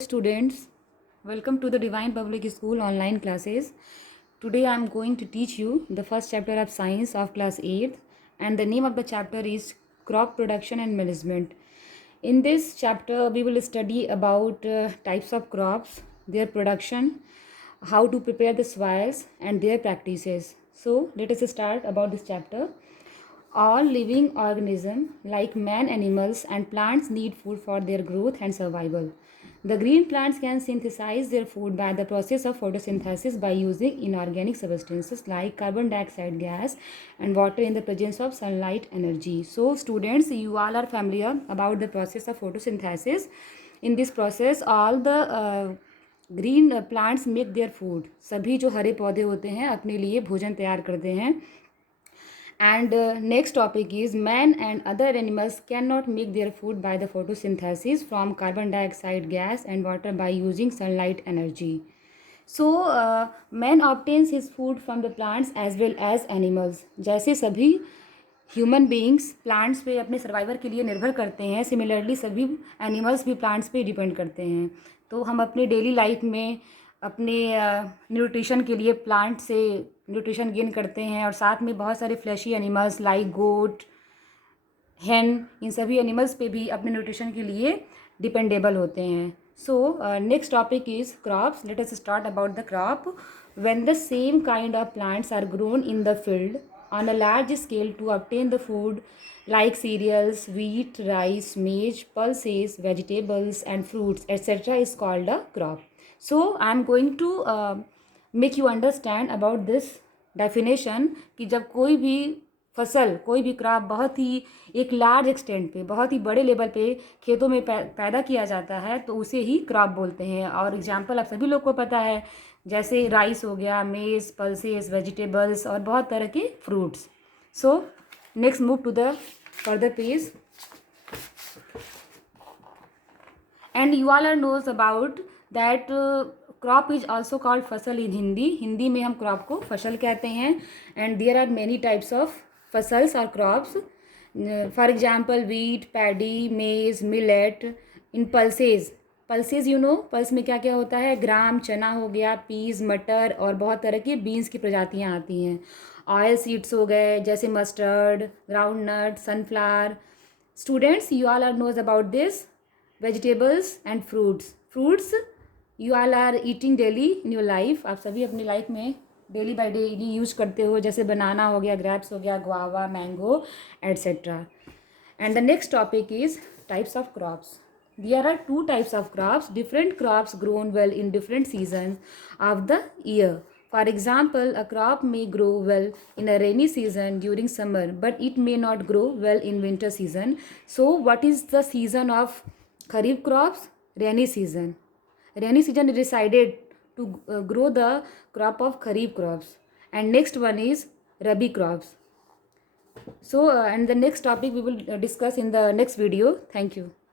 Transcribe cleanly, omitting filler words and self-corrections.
Students, welcome to the Divine Public School online classes. Today I am going to teach you the first chapter of science of class 8th, and the name of the chapter is crop production and management. In this chapter we will study about types of crops, their production, how to prepare the soils and their practices. So let us start about this chapter. All living organisms like man, animals and plants need food for their growth and survival. The green plants can synthesize their food by the process of photosynthesis by using inorganic substances like carbon dioxide gas and water in the presence of sunlight energy. So students, you all are familiar about the process of photosynthesis. In this process, all the green plants make their food. सभी जो हरे पौधे होते हैं अपने लिए भोजन तैयार करते हैं. And next topic is man and other animals cannot make their food by the photosynthesis from carbon dioxide gas and water by using sunlight energy. So man obtains his food from the plants as well as animals. जैसे सभी human beings plants पे अपने सर्वाइवर के लिए निर्भर करते हैं, सिमिलरली सभी एनिमल्स भी प्लांट्स पे डिपेंड करते हैं. तो हम अपने डेली लाइफ में अपने न्यूट्रिशन के लिए प्लांट से न्यूट्रिशन गेन करते हैं, और साथ में बहुत सारे फ्लैशी एनिमल्स लाइक गोट, hen, इन सभी एनिमल्स पे भी अपने न्यूट्रिशन के लिए डिपेंडेबल होते हैं. So next topic is crops. Let us start about the crop. When the same kind of plants are grown in the field on a large scale to obtain the food like cereals, wheat, rice, maize, pulses, vegetables and fruits etc. is called a crop. So I am going to make you understand about this definition कि जब कोई भी फसल, कोई भी क्रॉप बहुत ही एक large extent पे, बहुत ही बड़े लेवल पे खेतों में पैदा किया जाता है तो उसे ही क्रॉप बोलते हैं. और एग्जांपल आप सभी लोग को पता है, जैसे राइस हो गया, मेज, पल्सेस, वेजिटेबल्स और बहुत तरह के fruits. So next move to the further page. And you all are knows about that crop is also called फसल इन हिंदी. हिंदी में हम क्रॉप को फसल कहते हैं. And there are many types of फसल्स और crops. For example wheat, paddy, maize, millet. In pulses, pulses you know, pulse में क्या क्या होता है, ग्राम, चना हो गया, पीस, मटर और बहुत तरह की बीन्स की प्रजातियाँ आती हैं. ऑयल सीड्स हो गए जैसे mustard, ground nut, sunflower. Students, you all are knows about this. Vegetables and fruits. Fruits you all are eating daily in your life. आप सभी अपनी लाइफ में डेली बाय डे यूज करते हो, जैसे बनाना हो गया, ग्रेप्स हो गया, guava, mango etcetera. And the next topic is types of crops. There are two types of crops. Different crops grown well in different seasons of the year. For example, a crop may grow well in a rainy season during summer, but it may not grow well in winter season. So, what is the season of kharif crops? Rainy season. Rainy season is decided to grow the crop of kharif crops. And next one is rabi crops. So, and the next topic we will discuss in the next video. Thank you.